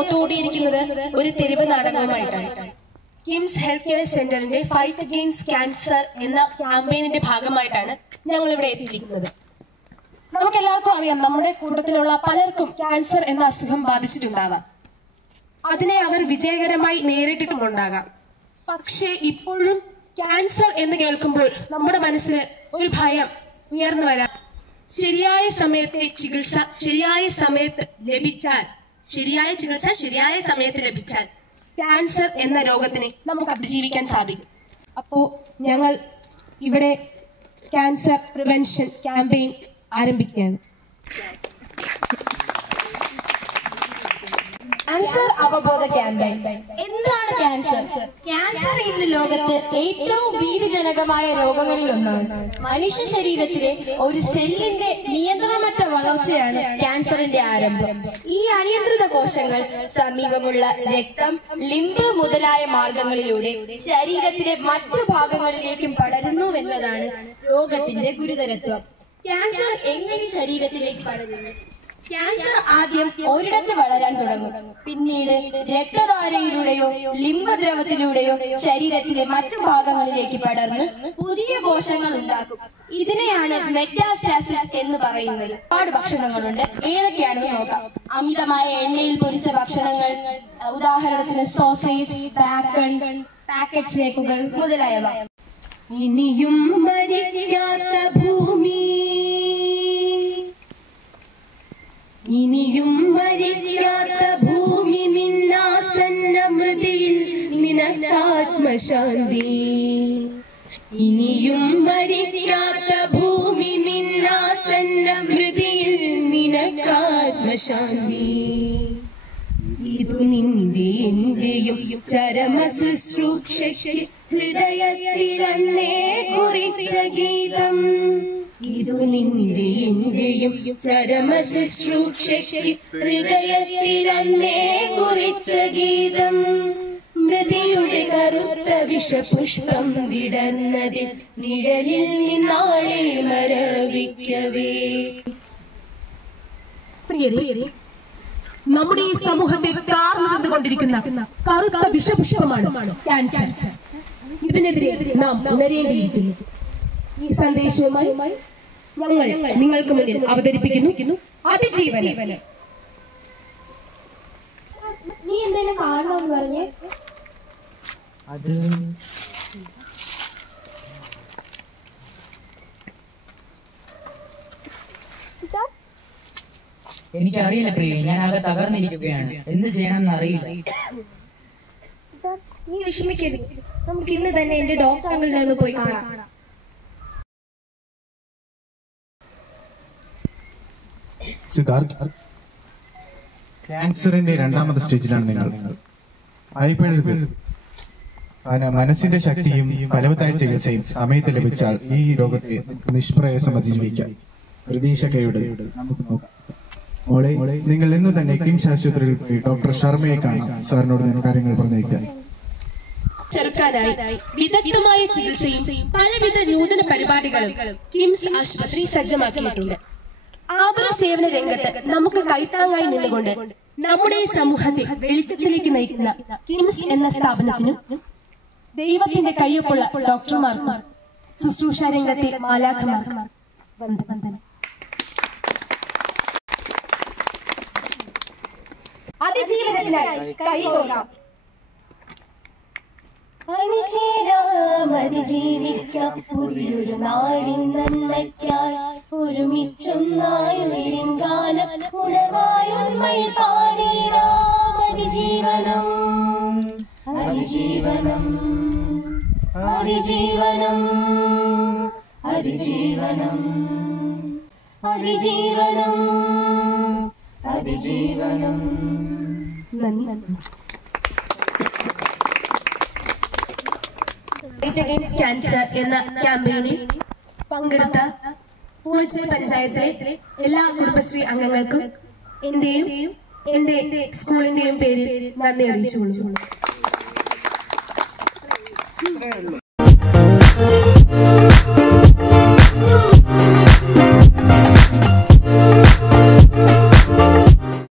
ഒത്തുകൂടിയിരിക്കുന്നത് ഒരു തെരുവ് നാടകവുമായിട്ടാണ്. KIMS health care സെന്ററിന്റെ ഫൈറ്റ് അഗെയിൻസ്റ്റ് ക്യാൻസർ എന്ന ക്യാമ്പയിനിന്റെ ഭാഗമായിട്ടാണ് ഞങ്ങൾ ഇവിടെ എത്തിയിരിക്കുന്നത്. നമുക്കെല്ലാവർക്കും അറിയാം, നമ്മുടെ കൂട്ടത്തിലുള്ള പലർക്കും ക്യാൻസർ എന്ന അസുഖം ബാധിച്ചിട്ടുണ്ടാവാം. അതിനെ അവർ വിജയകരമായി നേരിട്ടിട്ടുമുണ്ടാകാം. പക്ഷേ ഇപ്പോഴും ക്യാൻസർ എന്ന് കേൾക്കുമ്പോൾ നമ്മുടെ മനസ്സിൽ ഒരു ഭയം ഉയർന്നു വരാം. ശരിയായ സമയത്തെ ചികിത്സ ശരിയായ സമയത്ത് ലഭിച്ചാൽ ക്യാൻസർ എന്ന രോഗത്തിനെ നമുക്ക് അതിജീവിക്കാൻ സാധിക്കും. അപ്പോൾ ഞങ്ങൾ ഇവിടെ ക്യാൻസർ പ്രിവെൻഷൻ ക്യാമ്പയിൻ ആരംഭിക്കുകയാണ്. ക്യാൻസർ അവബോധ ക്യാമ്പയിൻ. എന്താണ് ക്യാൻസർ? ക്യാൻസർ ഇന്ന് ലോകത്ത് ഏറ്റവും ഭീതിജനകമായ രോഗങ്ങളിൽ ഒന്നാണ്. മനുഷ്യ ശരീരത്തിലെ ഒരു സെല്ലിന്റെ നിയന്ത്രണമറ്റ വളർച്ചയാണ് ക്യാൻസറിന്റെ ആരംഭം. ഈ അനിയന്ത്രിത കോശങ്ങൾ സമീപമുള്ള രക്തം, ലിംബ് മുതലായ മാർഗങ്ങളിലൂടെ ശരീരത്തിലെ മറ്റു ഭാഗങ്ങളിലേക്കും പടരുന്നുവെന്നതാണ് രോഗത്തിന്റെ ഗുരുതരത്വം. ക്യാൻസർ എങ്ങനെ ശരീരത്തിലേക്ക് പടരുന്നു? ക്യാൻസർ ആദ്യം ഒരിടത്ത് വളരാൻ തുടങ്ങും. പിന്നീട് രക്തധാരയിലൂടെയോ ലിംബദ്രവത്തിലൂടെയോ ശരീരത്തിലെ മറ്റു ഭാഗങ്ങളിലേക്ക് പടർന്ന് പുതിയ കോശങ്ങൾ ഉണ്ടാക്കും. ഇതിനെയാണ് മെറ്റാസ്റ്റാസിസ് എന്ന് പറയുന്നത്. ഒരുപാട് ഭക്ഷണങ്ങളുണ്ട്, ഏതൊക്കെയാണെന്ന് നോക്കാം. അമിതമായ എണ്ണയിൽ പൊരിച്ച ഭക്ഷണങ്ങൾ, ഉദാഹരണത്തിന് സോസേജ്, ബാക്കൺ, പാക്കറ്റ് കേക്കുകൾ മുതലായവ. ഇനിയും മരിക്കാത്ത ഭൂമി, ഇനിയും മരിക്കാത്ത ഭൂമി, നിന്നാസന്ന മൃതിയിൽ നിനക്കാത്മശാന്തി. ഇനിയും മരിക്കാത്ത ഭൂമി, നിന്നാസന്ന മൃതിയിൽ നിനക്കാത്മശാന്തി. ഇതു നിന്റെ എന്റെയും ചരമ ശുശ്രൂഷയ്ക്ക് ഹൃദയത്തിലന്നേ കുറിച്ച ഗീതം. ഇതു നിന്റെ എന്റെയും ചരമ ശുശ്രൂഷയ്ക്ക് ഹൃദയത്തിലന്നേ കുറിച്ച ഗീതം. മൃതിയുടെ കറുത്ത വിഷപുഷ്പം വിടർന്നതിൽ നിഴലിൽ നിന്നാളെ മരവിക്കവേ. പ്രിയരേ, നമ്മുടെ ഈ സമൂഹത്തെ കാർന്നുകൊണ്ടിരിക്കുന്ന കറുത്ത വിഷപുഷ്പമാണ് ക്യാൻസർ. ഇതിനെതിരെ നാം ഉണരേണ്ടിയിരിക്കുന്നു. ഈ സന്ദേശവുമായി ഞങ്ങൾ നിങ്ങൾക്ക് മുന്നിൽ അവതരിപ്പിക്കുന്നു അതിജീവനം. നീ എന്തെങ്കിലും കാണണമെന്ന് പറഞ്ഞേ? അത് എനിക്കറിയില്ല പ്രിയ, ഞാൻ ആകെ തകർന്നിരിക്കുകയാണ്. എന്ത് ചെയ്യണമെന്ന് അറിയില്ല. നീ വിഷമിക്കരുത്, നമുക്ക് ഇന്ന് തന്നെ എന്റെ ഡോക്ടർ അങ്കിളിനെ ഒന്ന് പോയി കാണാം. സിദ്ധാർത്ഥ്, ക്യാൻസറിന്റെ രണ്ടാമത്തെ സ്റ്റേജിലാണ് നിങ്ങൾ. ഭയപ്പെടരുത്. മനസ്സിന്റെ ശക്തിയും ഫലവത്തായ ചികിത്സയും സമയത്ത് ലഭിച്ചാൽ ഈ രോഗത്തെ നിഷ്പ്രയാസം അതിജീവിക്കാം. പ്രതീക്ഷ കൈയുടെ നമുക്ക് നോക്കാം. മോളെ, നിങ്ങൾ ഇന്നു തന്നെ കിംസ് ആശുപത്രിയിൽ പോയി ഡോക്ടർ ശർമ്മയെ കാണാം. സാറിനോട് ഞാൻ കാര്യങ്ങൾ പറഞ്ഞേക്കാം. ചെറുക്കാനായി വിദഗ്ധമായ ചികിത്സയും പലവിധ നൂതന പരിപാടികളും കിംസ് ആശുപത്രി സജ്ജമാക്കിയിട്ടുണ്ട്. ആതുര സേവന രംഗത്ത് നമുക്ക് കൈത്താങ്ങായി നിന്നുകൊണ്ട് നമ്മുടെ സമൂഹത്തെ വെളിച്ചത്തിലേക്ക് നയിക്കുന്ന കിംസ് എന്ന സ്ഥാപനത്തിനും ദൈവത്തിന്റെ കയ്യൊപ്പുള്ള ഡോക്ടർമാർക്കും ശുശ്രൂഷ രംഗത്തെ മാലാഖമാർക്കും വന്ദനം. അതിജീവനത്തിനായി കൈകോർക്കാം. അതിജീവിക്കാം പുതിയൊരു നാടിൻ നന്മയ്ക്കായി ഒരുമിച്ചൊന്നായുയരും ഗാനം ഉണർവായുന്മയിൽ പാടിടാം. അതിജീവനം, അതിജീവനം, അതിജീവനം, അതിജീവനം, അതിജീവനം, അതിജീവനം. നന്ദി. ഫൈറ്റ് അഗെയിൻസ്റ്റ് ക്യാൻസർ എന്ന ക്യാമ്പയിനിൽ പങ്കെടുത്ത പൂവച്ചൽ പഞ്ചായത്തിലെ എല്ലാ കുടുംബശ്രീ അംഗങ്ങൾക്കും എന്റെയും എന്റെ സ്കൂളിന്റെയും പേരിൽ നന്ദി അറിയിച്ചുകൊള്ളുന്നു.